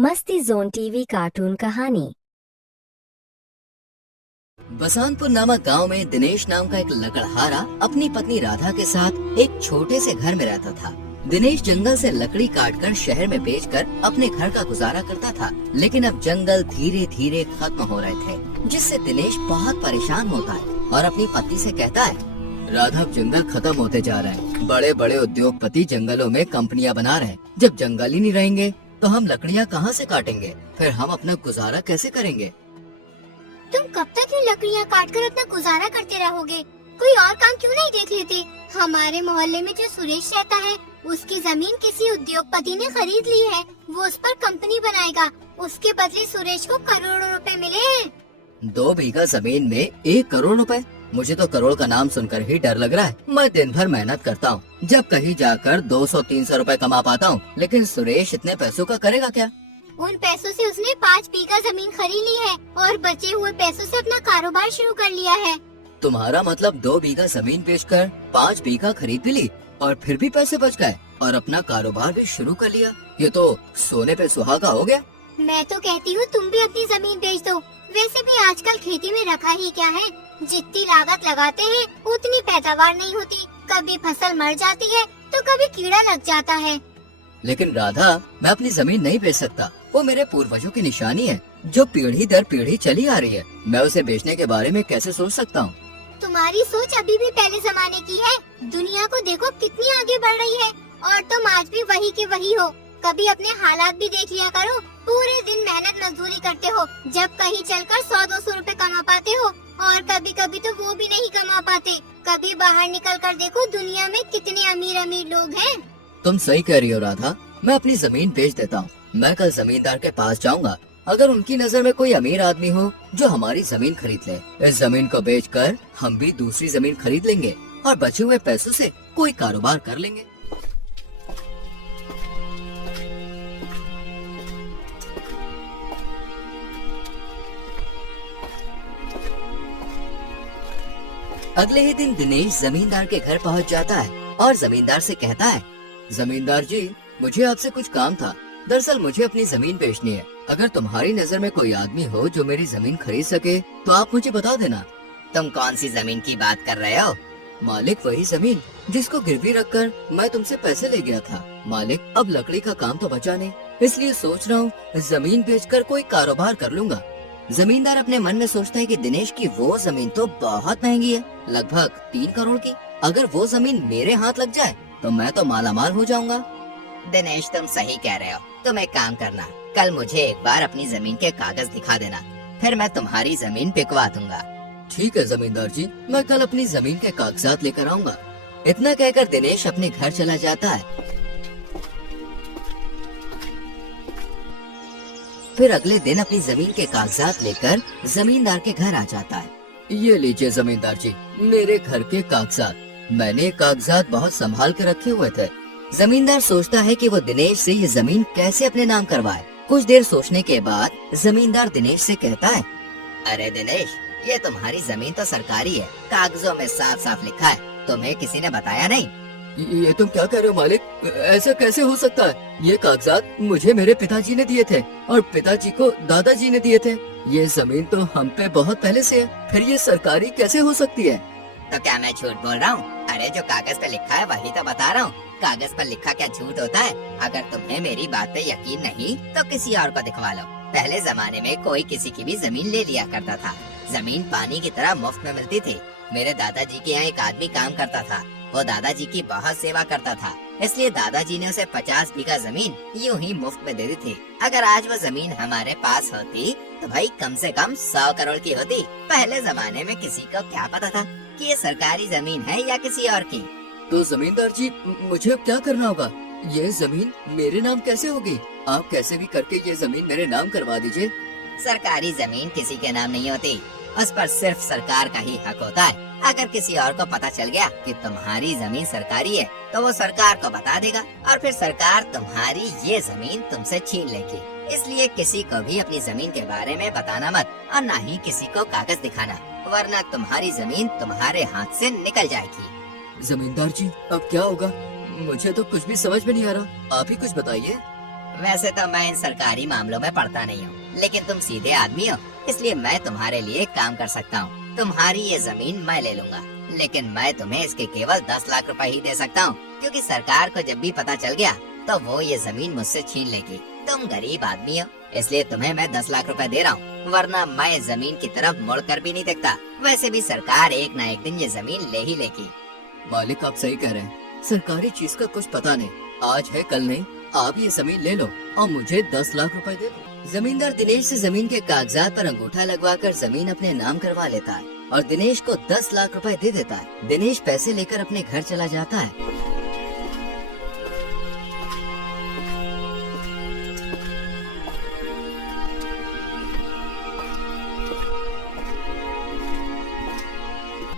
मस्ती zone TV cartoon कहानी। बसंतपुर नामक गांव में दिनेश नाम का एक लकड़हारा अपनी पत्नी राधा के साथ एक छोटे से घर में रहता था। दिनेश जंगल से लकड़ी काटकर शहर में बेचकर अपने घर का गुजारा करता था, लेकिन अब जंगल धीरे धीरे खत्म हो रहे थे, जिससे दिनेश बहुत परेशान होता है और अपनी पत्नी से कहता है, राधा अब जंगल खत्म होते जा रहे हैं। बड़े बड़े उद्योगपति जंगलों में कंपनियां बना रहे हैं। जब जंगल ही नहीं रहेंगे तो हम लकड़ियां कहाँ से काटेंगे? फिर हम अपना गुजारा कैसे करेंगे? तुम कब तक ये लकड़ियाँ काट कर अपना गुजारा करते रहोगे? कोई और काम क्यों नहीं देख लेते? हमारे मोहल्ले में जो सुरेश रहता है, उसकी जमीन किसी उद्योगपति ने खरीद ली है। वो उस पर कंपनी बनाएगा। उसके बदले सुरेश को करोड़ों रुपए मिले हैं। 2 बीघा जमीन में 1 करोड़ रुपए? मुझे तो करोड़ का नाम सुनकर ही डर लग रहा है। मैं दिन भर मेहनत करता हूँ, जब कहीं जाकर 200-300 रुपए कमा पाता हूँ, लेकिन सुरेश इतने पैसों का करेगा क्या? उन पैसों से उसने 5 बीघा जमीन खरीद ली है और बचे हुए पैसों से अपना कारोबार शुरू कर लिया है। तुम्हारा मतलब 2 बीघा जमीन बेचकर 5 बीघा खरीद भी ली और फिर भी पैसे बच गए और अपना कारोबार भी शुरू कर लिया? ये तो सोने पे सुहागा हो गया। मैं तो कहती हूँ तुम भी अपनी जमीन बेच दो। वैसे भी आजकल खेती में रखा ही क्या है, जितनी लागत लगाते हैं उतनी पैदावार नहीं होती। कभी फसल मर जाती है तो कभी कीड़ा लग जाता है। लेकिन राधा, मैं अपनी जमीन नहीं बेच सकता। वो मेरे पूर्वजों की निशानी है, जो पीढ़ी दर पीढ़ी चली आ रही है। मैं उसे बेचने के बारे में कैसे सोच सकता हूँ? तुम्हारी सोच अभी भी पहले जमाने की है। दुनिया को देखो कितनी आगे बढ़ रही है और तुम आज भी वही के वही हो। कभी अपने हालात भी देख लिया करो। पूरे दिन मेहनत मजदूरी करते हो, जब कहीं चलकर 100-200 रुपए कमा पाते हो और कभी कभी तो वो भी नहीं कमा पाते। कभी बाहर निकल कर देखो, दुनिया में कितने अमीर अमीर लोग हैं। तुम सही कह रही हो राधा, मैं अपनी जमीन बेच देता हूँ। मैं कल जमींदार के पास जाऊंगा। अगर उनकी नजर में कोई अमीर आदमी हो जो हमारी जमीन खरीद ले, इस जमीन को बेचकर हम भी दूसरी जमीन खरीद लेंगे और बचे हुए पैसों से कोई कारोबार कर लेंगे। अगले ही दिन दिनेश जमींदार के घर पहुंच जाता है और जमींदार से कहता है, जमींदार जी, मुझे आपसे कुछ काम था। दरअसल मुझे अपनी जमीन बेचनी है। अगर तुम्हारी नजर में कोई आदमी हो जो मेरी जमीन खरीद सके तो आप मुझे बता देना। तुम कौन सी जमीन की बात कर रहे हो? मालिक, वही जमीन जिसको गिरवी रखकर मैं तुमसे पैसे ले गया था। मालिक, अब लकड़ी का काम तो बचा नहीं, इसलिए सोच रहा हूँ जमीन बेचकर कोई कारोबार कर लूंगा। जमींदार अपने मन में सोचता है कि दिनेश की वो जमीन तो बहुत महंगी है, लगभग 3 करोड़ की। अगर वो जमीन मेरे हाथ लग जाए तो मैं तो मालामाल हो जाऊंगा। दिनेश, तुम सही कह रहे हो। तुम एक काम करना, कल मुझे एक बार अपनी जमीन के कागज दिखा देना, फिर मैं तुम्हारी जमीन बिकवा दूंगा। ठीक है जमींदार जी, मैं कल अपनी जमीन के कागजात लेकर आऊंगा। इतना कहकर दिनेश अपने घर चला जाता है। फिर अगले दिन अपनी जमीन के कागजात लेकर जमींदार के घर आ जाता है। ये लीजिए जमींदार जी, मेरे घर के कागजात। मैंने कागजात बहुत संभाल के रखे हुए थे। जमींदार सोचता है कि वो दिनेश से ये जमीन कैसे अपने नाम करवाए। कुछ देर सोचने के बाद जमींदार दिनेश से कहता है, अरे दिनेश, ये तुम्हारी जमीन तो सरकारी है, कागजों में साफ साफ लिखा है। तुम्हें किसी ने बताया नहीं? ये तुम क्या कह रहे हो मालिक? ऐसा कैसे हो सकता है? ये कागजात मुझे मेरे पिताजी ने दिए थे और पिताजी को दादाजी ने दिए थे। ये जमीन तो हम पे बहुत पहले से है, फिर ये सरकारी कैसे हो सकती है? तो क्या मैं झूठ बोल रहा हूँ? अरे जो कागज पे लिखा है वही तो बता रहा हूँ। कागज पर लिखा क्या झूठ होता है? अगर तुम्हें मेरी बात पे यकीन नहीं तो किसी और को दिखवा लो। पहले जमाने में कोई किसी की भी जमीन ले लिया करता था। जमीन पानी की तरह मुफ्त में मिलती थी। मेरे दादाजी के यहाँ एक आदमी काम करता था। वो दादाजी की बहुत सेवा करता था, इसलिए दादाजी ने उसे 50 बीघा जमीन यूं ही मुफ्त में दे दी थी। अगर आज वो जमीन हमारे पास होती तो भाई कम से कम 100 करोड़ की होती। पहले जमाने में किसी को क्या पता था कि ये सरकारी जमीन है या किसी और की? तो जमींदार जी, मुझे अब क्या करना होगा? ये जमीन मेरे नाम कैसे होगी? आप कैसे भी करके ये जमीन मेरे नाम करवा दीजिए। सरकारी जमीन किसी के नाम नहीं होती, उस पर सिर्फ सरकार का ही हक होता है। अगर किसी और को पता चल गया कि तुम्हारी जमीन सरकारी है तो वो सरकार को बता देगा और फिर सरकार तुम्हारी ये जमीन तुमसे छीन लेगी। इसलिए किसी को भी अपनी जमीन के बारे में बताना मत और न ही किसी को कागज दिखाना, वरना तुम्हारी जमीन तुम्हारे हाथ से निकल जाएगी। जमींदार जी, अब क्या होगा? मुझे तो कुछ भी समझ में नहीं आ रहा, आप ही कुछ बताइए। वैसे तो मैं इन सरकारी मामलों में पढ़ता नहीं हूँ, लेकिन तुम सीधे आदमी हो, इसलिए मैं तुम्हारे लिए एक काम कर सकता हूँ। तुम्हारी ये जमीन मैं ले लूंगा, लेकिन मैं तुम्हें इसके केवल 10 लाख रुपए ही दे सकता हूँ, क्योंकि सरकार को जब भी पता चल गया तो वो ये जमीन मुझसे छीन लेगी। तुम गरीब आदमी हो, इसलिए तुम्हें मैं 10 लाख रुपए दे रहा हूँ, वरना मैं जमीन की तरफ मुड़ कर भी नहीं देखता। वैसे भी सरकार एक न एक दिन ये जमीन ले ही लेगी। मालिक आप सही कह रहे हैं, सरकारी चीज का कुछ पता नहीं, आज है कल नहीं, आप ये जमीन ले लो और मुझे 10 लाख रुपए दे दो। जमींदार दिनेश से जमीन के कागजात पर अंगूठा लगवाकर जमीन अपने नाम करवा लेता है और दिनेश को 10 लाख रुपए दे देता है। दिनेश पैसे लेकर अपने घर चला जाता है।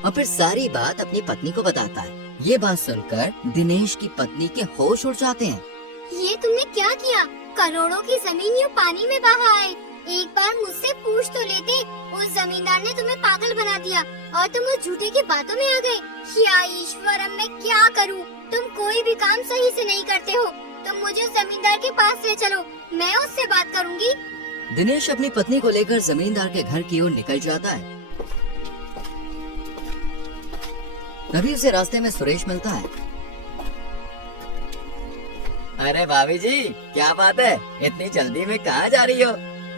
और फिर सारी बात अपनी पत्नी को बताता है। ये बात सुनकर दिनेश की पत्नी के होश उड़ जाते हैं। ये तुमने क्या किया? करोड़ों की जमीन यूँ पानी में बहा है। एक बार मुझसे पूछ तो लेते। उस जमींदार ने तुम्हें पागल बना दिया और तुम उस झूठे की बातों में आ गए। या ईश्वर, अब मैं क्या करूं? तुम कोई भी काम सही से नहीं करते हो। तुम मुझे उस जमींदार के पास ले चलो, मैं उससे बात करूंगी। दिनेश अपनी पत्नी को लेकर जमींदार के घर की ओर निकल जाता है। तभी उसे रास्ते में सुरेश मिलता है। अरे भाभी जी, क्या बात है, इतनी जल्दी में कहाँ जा रही हो?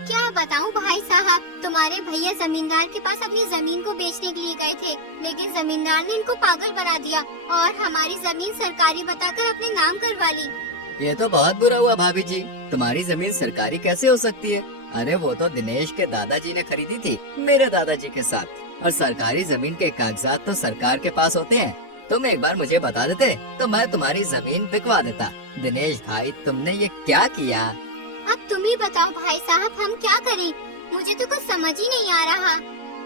क्या बताऊं भाई साहब, तुम्हारे भैया जमींदार के पास अपनी जमीन को बेचने के लिए गए थे, लेकिन जमींदार ने इनको पागल बना दिया और हमारी जमीन सरकारी बताकर अपने नाम करवा ली। ये तो बहुत बुरा हुआ भाभी जी, तुम्हारी जमीन सरकारी कैसे हो सकती है? अरे वो तो दिनेश के दादाजी ने खरीदी थी मेरे दादाजी के साथ, और सरकारी जमीन के कागजात तो सरकार के पास होते हैं। तुम एक बार मुझे बता देते तो मैं तुम्हारी जमीन बिकवा देता। दिनेश भाई, तुमने ये क्या किया? अब तुम ही बताओ भाई साहब, हम क्या करें? मुझे तो कुछ समझ ही नहीं आ रहा।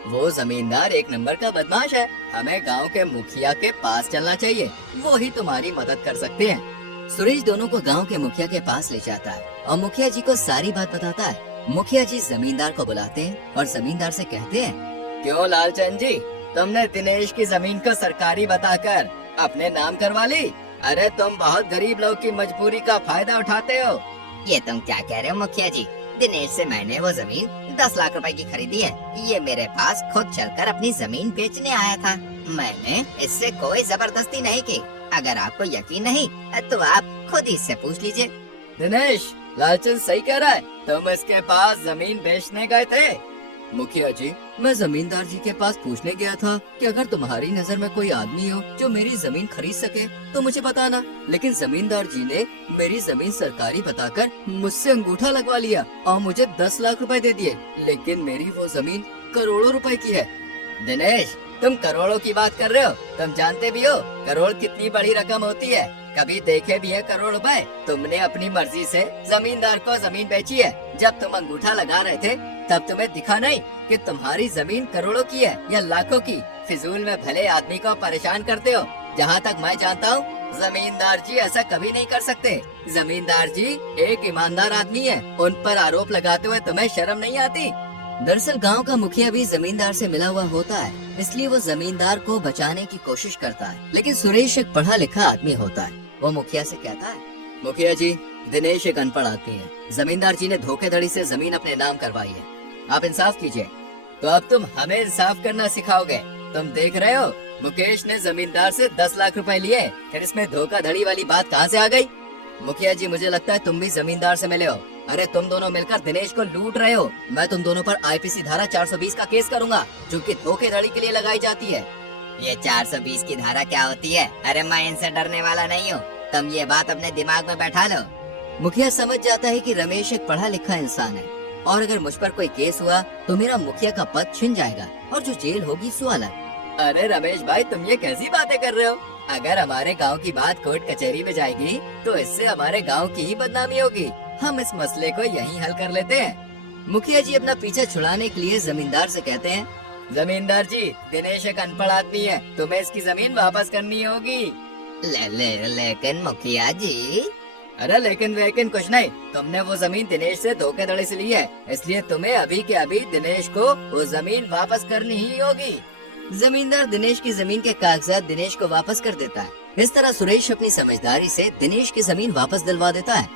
वो जमींदार एक नंबर का बदमाश है। हमें गांव के मुखिया के पास चलना चाहिए, वो ही तुम्हारी मदद कर सकते हैं। सुरेश दोनों को गांव के मुखिया के पास ले जाता है और मुखिया जी को सारी बात बताता है। मुखिया जी जमींदार को बुलाते हैं और जमींदार से कहते हैं, क्यों लालचंद जी, तुमने दिनेश की जमीन को सरकारी बताकर अपने नाम करवा ली? अरे तुम बहुत गरीब लोग की मजबूरी का फायदा उठाते हो। ये तुम क्या कह रहे हो मुखिया जी? दिनेश से मैंने वो जमीन 10 लाख रुपए की खरीदी है। ये मेरे पास खुद चलकर अपनी जमीन बेचने आया था। मैंने इससे कोई जबरदस्ती नहीं की। अगर आपको यकीन नहीं तो आप खुद ही इससे पूछ लीजिए। दिनेश, लालचंद सही कह रहा है, तुम इसके पास जमीन बेचने गए थे। मुखिया जी, मैं जमींदार जी के पास पूछने गया था कि अगर तुम्हारी नजर में कोई आदमी हो जो मेरी जमीन खरीद सके तो मुझे बताना, लेकिन जमींदार जी ने मेरी जमीन सरकारी बताकर मुझसे अंगूठा लगवा लिया और मुझे 10 लाख रुपए दे दिए, लेकिन मेरी वो जमीन करोड़ों रुपए की है। दिनेश, तुम करोड़ों की बात कर रहे हो? तुम जानते भी हो करोड़ कितनी बड़ी रकम होती है? कभी देखे भी है करोड़ रुपए? तुमने अपनी मर्जी से जमींदार को जमीन बेची है। जब तुम अंगूठा लगा रहे थे तब तुम्हें दिखा नहीं कि तुम्हारी जमीन करोड़ों की है या लाखों की? फिजूल में भले आदमी को परेशान करते हो। जहाँ तक मैं जानता हूँ जमींदार जी ऐसा कभी नहीं कर सकते। जमींदार जी एक ईमानदार आदमी है, उन पर आरोप लगाते हुए तुम्हें शर्म नहीं आती? दरअसल गांव का मुखिया भी जमींदार से मिला हुआ होता है, इसलिए वो जमींदार को बचाने की कोशिश करता है। लेकिन सुरेश एक पढ़ा लिखा आदमी होता है। वो मुखिया से कहता है, मुखिया जी, दिनेश एक अनपढ़ आदमी है। जमींदार जी ने धोखेधड़ी से जमीन अपने नाम करवाई है, आप इंसाफ कीजिए। तो अब तुम हमें इंसाफ करना सिखाओगे? तुम देख रहे हो मुकेश ने जमींदार से 10 लाख रुपए लिए, फिर इसमें धोखाधड़ी वाली बात कहाँ से आ गई? मुखिया जी, मुझे लगता है तुम भी जमींदार से मिले हो। अरे तुम दोनों मिलकर दिनेश को लूट रहे हो। मैं तुम दोनों पर आईपीसी धारा 420 का केस करूंगा, जो कि धोखेधड़ी के लिए लगाई जाती है। ये 420 की धारा क्या होती है? अरे मैं इनसे डरने वाला नहीं हूँ, तुम ये बात अपने दिमाग में बैठा लो। मुखिया समझ जाता है कि रमेश एक पढ़ा लिखा इंसान है और अगर मुझ पर कोई केस हुआ तो मेरा मुखिया का पद छिन जाएगा और जो जेल होगी सो अलग। अरे रमेश भाई, तुम ये कैसी बातें कर रहे हो? अगर हमारे गांव की बात कोर्ट कचहरी में जाएगी तो इससे हमारे गांव की ही बदनामी होगी। हम इस मसले को यहीं हल कर लेते हैं। मुखिया जी अपना पीछा छुड़ाने के लिए जमींदार से कहते हैं, जमींदार जी, दिनेश एक अनपढ़ आदमी है, तुम्हें इसकी जमीन वापस करनी होगी। लेकिन मुखिया जी। अरे लेकिन वेकिन कुछ नहीं, तुमने वो जमीन दिनेश से धोखेधड़ी से ली है, इसलिए तुम्हें अभी के अभी दिनेश को वो जमीन वापस करनी ही होगी। जमींदार दिनेश की जमीन के कागजात दिनेश को वापस कर देता है। इस तरह सुरेश अपनी समझदारी से दिनेश की जमीन वापस दिलवा देता है